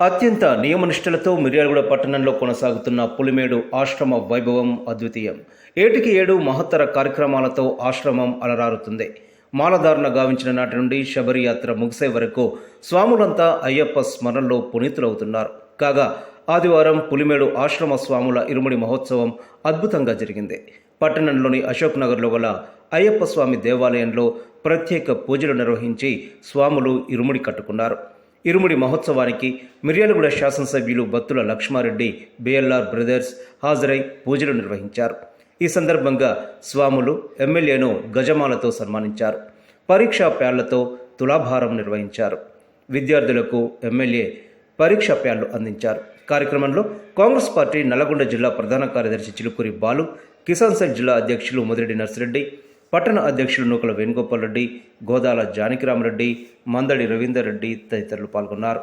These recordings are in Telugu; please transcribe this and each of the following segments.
అత్యంత నియమనిష్టలతో మిర్యాలగూడ పట్టణంలో కొనసాగుతున్న పులిమేడు ఆశ్రమ వైభవం అద్వితీయం. ఏటికి ఏడు మహత్తర కార్యక్రమాలతో ఆశ్రమం అలరారుతుంది. మాలధారణ గావించిన నాటి నుండి శబరియాత్ర ముగిసే వరకు స్వాములంతా అయ్యప్ప స్మరణలో పునీతులవుతున్నారు. కాగా ఆదివారం పులిమేడు ఆశ్రమ స్వాముల ఇరుముడి మహోత్సవం అద్భుతంగా జరిగింది. పట్టణంలోని అశోక్ నగర్లో గల అయ్యప్ప స్వామి దేవాలయంలో ప్రత్యేక పూజలు నిర్వహించి స్వాములు ఇరుముడి కట్టుకున్నారు. ఇరుముడి మహోత్సవానికి మిర్యాలగూడ శాసనసభ్యులు బత్తుల లక్ష్మారెడ్డి, బిఎల్ఆర్ బ్రదర్స్ హాజరై పూజలు నిర్వహించారు. ఈ సందర్భంగా స్వాములు ఎమ్మెల్యేను గజమాలతో సన్మానించారు. పరీక్షా ప్యాడ్లతో తులాభారం నిర్వహించారు. విద్యార్థులకు ఎమ్మెల్యే పరీక్షా ప్యాడ్లు అందించారు. కార్యక్రమంలో కాంగ్రెస్ పార్టీ నల్లగొండ జిల్లా ప్రధాన కార్యదర్శి చిలుకూరి బాలు, కిసాన్ సెల్ జిల్లా అధ్యక్షులు ముదిరెడ్డి నర్సిరెడ్డి, పట్టణ అధ్యక్షులు నూకల వేణుగోపాల్ రెడ్డి, గోదాల జానకిరామరెడ్డి, మందడి రవీందర్ రెడ్డి తదితరులు పాల్గొన్నారు.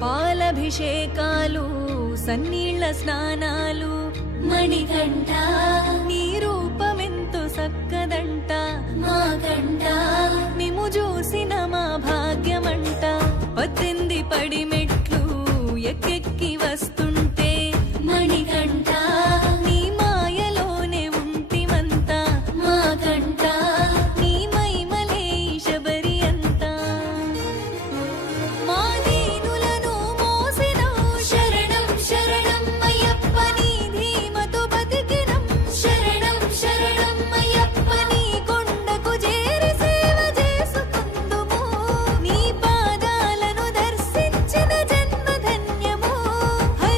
పాలభిషేకాలు, సన్నీళ్ల స్నానాలు, మణికంఠ నీ రూపమెంతో సక్కదంట, మా కంట మేము చూసిన మా భాగ్యమంట. 18 పడి మెట్లు ఎక్కెక్కి వస్తుంటే మణికంఠ నీ మాయలోనే ఉంటిమంత, మా కంట నీ మైమలే శబరి అంత. మా దీనులను మోసినం, శరణం శరణం అయ్యప్ప నీ ధీమతో బతికినం, శరణం శరణం అయ్యప్ప నీ కొండకు చేరి సేవ చేసుకుందుము, నీ పాదాలను దర్శించిన జన్మ ధన్యము. హరి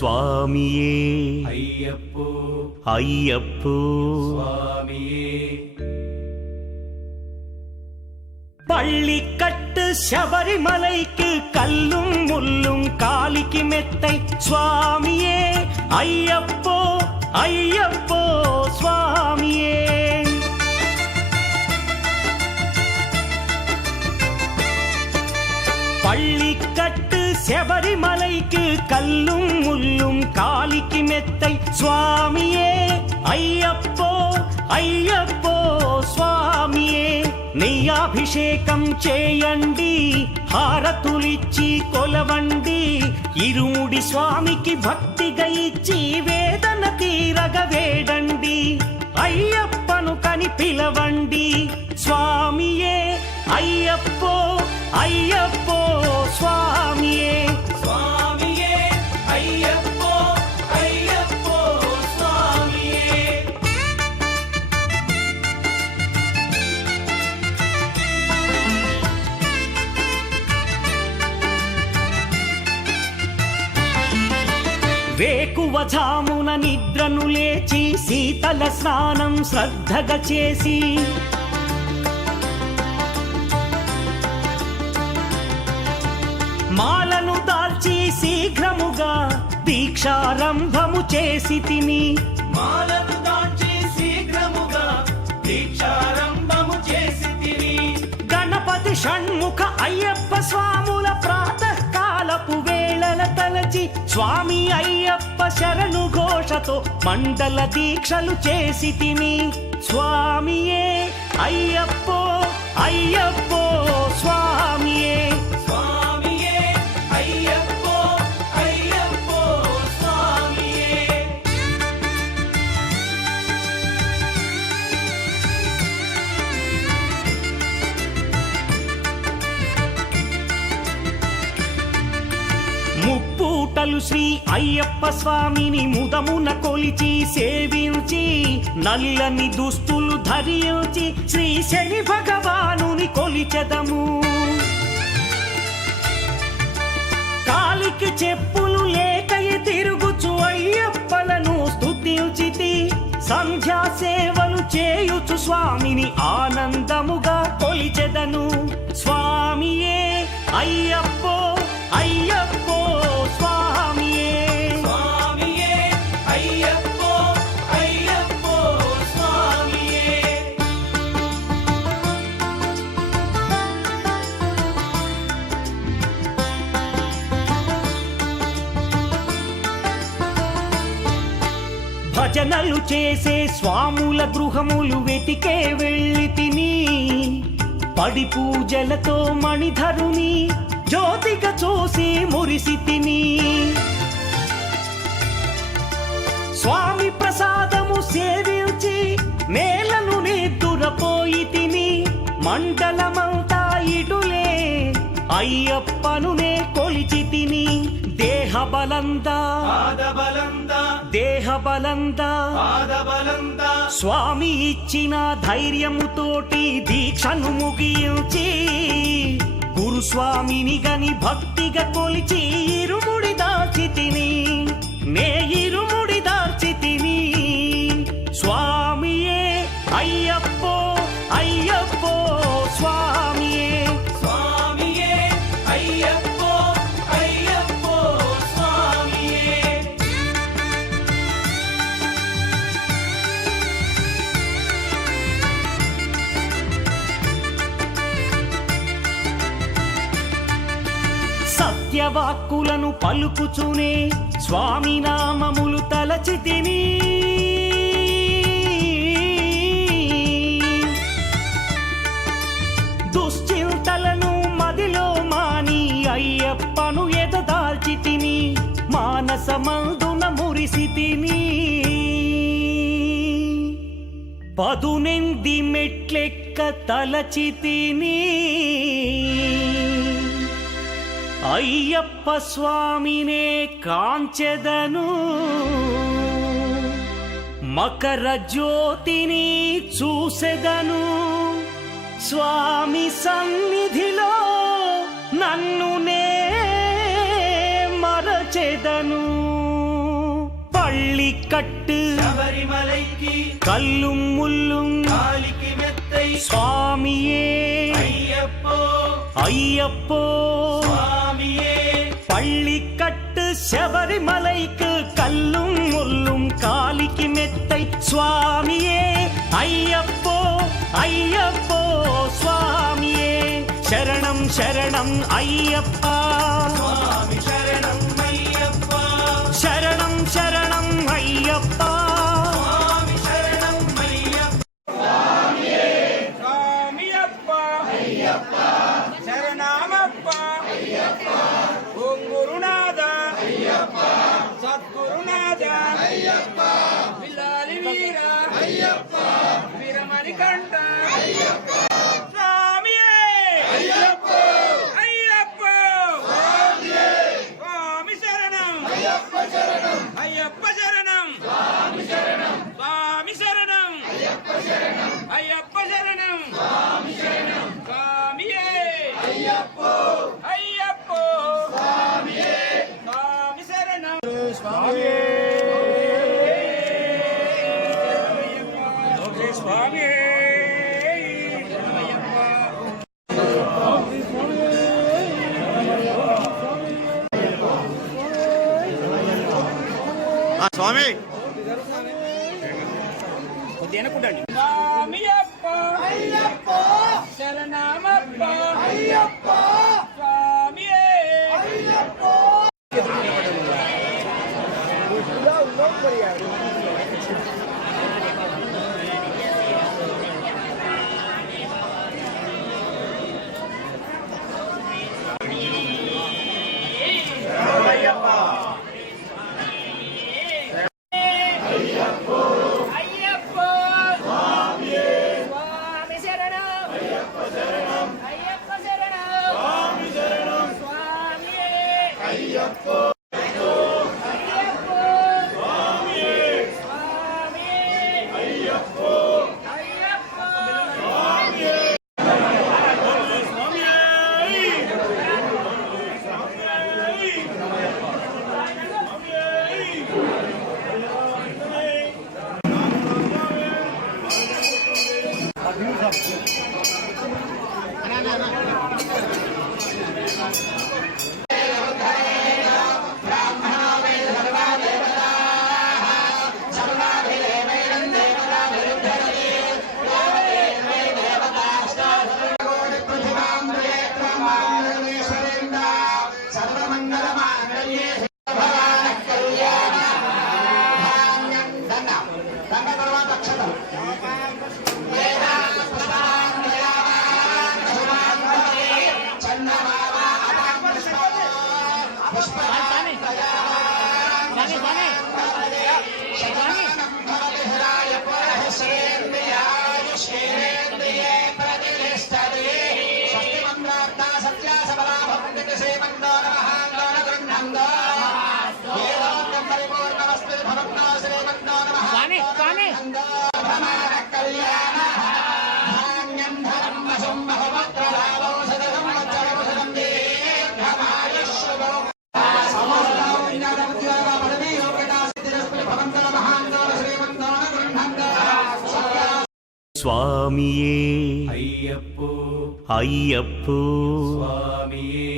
స్వామియే అయ్యప్పో అయ్యప్పో స్వామియే பள்ளிக்கட்டு சபரிமலைக்கு கல்லும் முள்ளும் காலிக்கு மெத்தை சுவாமியே ஐயப்போ ஐயப்போ சுவாமியே பள்ளிக்கட்டு சபரிமலைக்கு கல்லும் முள்ளும் காலிக்கு மெத்தை சுவாமியே ஐயப்போ ஐயப்போ சுவாமியே నెయ్యాభిషేకం చేయండి హారతులిచ్చి కొలవండి ఇరుముడి స్వామికి భక్తిగా ఇచ్చి వేదన తీరగ వేడండి అయ్యప్పను కని పిలవండి స్వామియే అయ్యప్పో అయ్యప్పో స్వామియే స్వామియే అయ్యప్పో అయ్యప్పో స్వామియే వేకువజామున నిద్రను లేచి శీతల స్నానం శ్రద్ధగా చేసి మాలను దాల్చి శీఘ్రముగా దీక్షారంభము చేసి తిని మాలను దాల్చి శీఘ్రముగా దీక్షారంభము చేసి తిని గణపతి షణ్ముఖ అయ్యప్ప స్వాముల ప్రాతకాలపు వేళల తలచి స్వామి అయ్యప్ప శరణు ఘోషతో మండల దీక్షలు చేసి తిని స్వామియే అయ్యప్పో అయ్యప్పో స్వామియే స్వామియే అయ్యప్పో అయ్యప్పో స్వామియే ముప్పూటలు శ్రీ అయ్యప్ప స్వామిని ముదమున కొలిచి సేవించి నల్లని దుస్తులు ధరించి శ్రీ శని భగవానుని కొలిచెదము కాలికి చెప్పులు లేకయి తిరుగుచు అయ్యప్పలను స్తుతించితి సంధ్యా సేవలు చేయుచు స్వామిని ఆనందముగా కొలిచెదను స్వామియే అయ్యప్పో అయ్యప్పో స్వామియే స్వామియే అయ్యప్పో అయ్యప్పో స్వామియే భజనలు చేసే స్వాముల గృహములు వెతికే వెళ్ళి తిని పడి పూజలతో మణిధరుని జ్యోతిగా చూసి మురిసి తిని స్వామి ప్రసాదము సేవించి నేలను నిద్దురపోయి తిని మండలమంతా ఇటులే అయ్యప్పనునే కొలిచి తిని దేహబలందా పాదబలందా దేహబలందా పాదబలందా స్వామి ఇచ్చిన ధైర్యముతోటి దీక్షను ముగించి గురుస్వామిని గని భక్తిగా కొలిచి ఇరుముడి దాచి తిని నే ఇరుముడి దాచి తిని స్వామియే అయ్యప్పో అయ్యప్పో స్వామియే స్వామియే అయ్యప్పో అయ్యప్పో స్వామియే సత్యవాక్కులను పలుకుచునే స్వామి నామములు తలచి తిని దుశ్చింతలను మదిలో మాని అయ్యప్పను ఎదదాల్చి తిని మానసమందున మురిసి తిని పదునెంది మెట్లెక్క తలచి తిని అయ్యప్ప స్వామినే కాంచెదను మకర జ్యోతిని చూసెదను స్వామి సన్నిధిలో నన్ను నే మరచెదను கட்டு శబరిమలైకి கல்லும் முள்ளும் కాలికి మెత్తై சுவாமியே అయ్యప్పో ஐயப்போ స్వామియే பள்ளிக்கட்டு శబరిమலைக்கு கல்லும் முள்ளும் காலிக்கு மெத்தை சுவாமியே ஐயப்போ ஐயப்போ சுவாமியே శరణం శరణం అయ్యప్ప స్వామి శరణం అయ్యప్ప శరణం శరణం అయ్యప్ప స్వామి శరణం అయ్యప్ప స్వామియప్ప అయ్యప్ప శరణమప్ప అయ్యప్ప ఓం గురునాథ అయ్యప్ప సద్గురునాథ అయ్యప్ప బిల్లాలి వీర అయ్యప్ప వీరమణి కంఠ అయ్యప్ప స్వామియే అయ్యప్ప అయ్యప్ప స్వామియే స్వామి శరణం అయ్యప్ప శరణం అయ్యప్ప శరణం స్వామి శరణం స్వామి శరణం అయ్యప్ప శరణం అయ్యప్ప శరణం స్వామి శరణం స్వామియే అయ్యప్ప అయ్యప్ప స్వామియే స్వామి శరణం స్వామియే స్వామియే స్వామి అనుకుంటండి స్వామియప్ప అయ్యప్ప శరణమప్ప అయ్యప్ప స్వామియే అయ్యప్ప అయ్యప్ప స్వామి శరణం అయ్యప్ప శరణం అయ్యప్ప శరణం స్వామి శరణం స్వామి అయ్యప్ప అయ్యప్ప స్వామి స్వామి అయ్యప్ప అయ్యప్ప స్వామి స్వామియే అయ్యప్పో అయ్యప్పో స్వామియే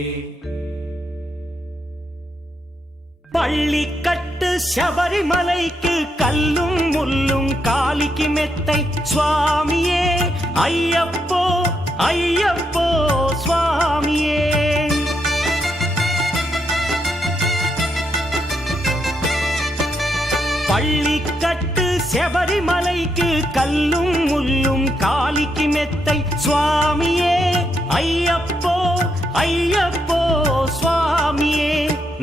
பள்ளிக்கட்டு శబరిమலைக்கு கல்லும் முள்ளும் காலிக்கு மெத்தை சுவாமியே ஐயப்போ ஐயப்போ சுவாமியே பள்ளிக்கட்டு శబరిమலைக்கு கல்லும் முள்ளும் காலிக்கு மெத்தை சுவாமியே ஐயப்போ ஐயப்போ స్వామియే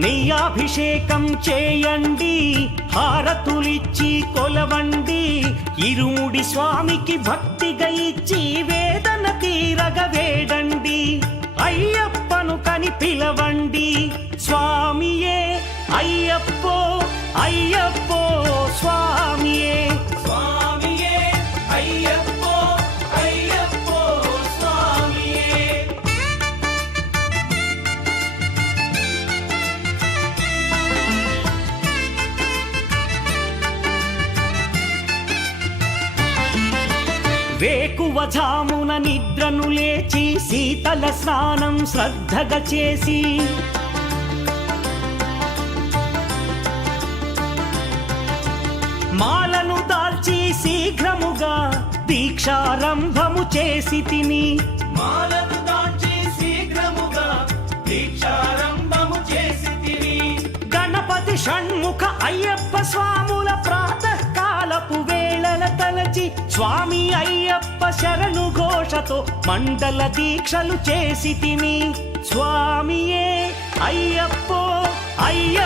నెయ్యాభిషేకం చేయండి హారతులిచ్చి కొలవండి ఇరుముడి స్వామికి భక్తిగా ఇచ్చి వేదన తీరగ వేడండి అయ్యప్పను కని పిలవండి స్వామియే అయ్యప్పో అయ్యప్పో స్వామియే స్వామియే అయ్యప్పో అయ్యప్పో స్వామియే వేకువజామున నిద్రను లేచి శీతల స్నానం శ్రద్ధగా చేసి మాలను దాల్చి శీఘ్రముగా దీక్షారంభము చేసి తిని మాలను దాల్చి శీఘ్రముగా దీక్షారంభము చేసి తిని గణపతి షణ్ముఖ అయ్యప్ప స్వాముల ప్రాతకాలపు వేళల తలచి స్వామి అయ్యప్ప శరణు ఘోషతో మండల దీక్షలు చేసి తిని స్వామియే అయ్యప్పో అయ్య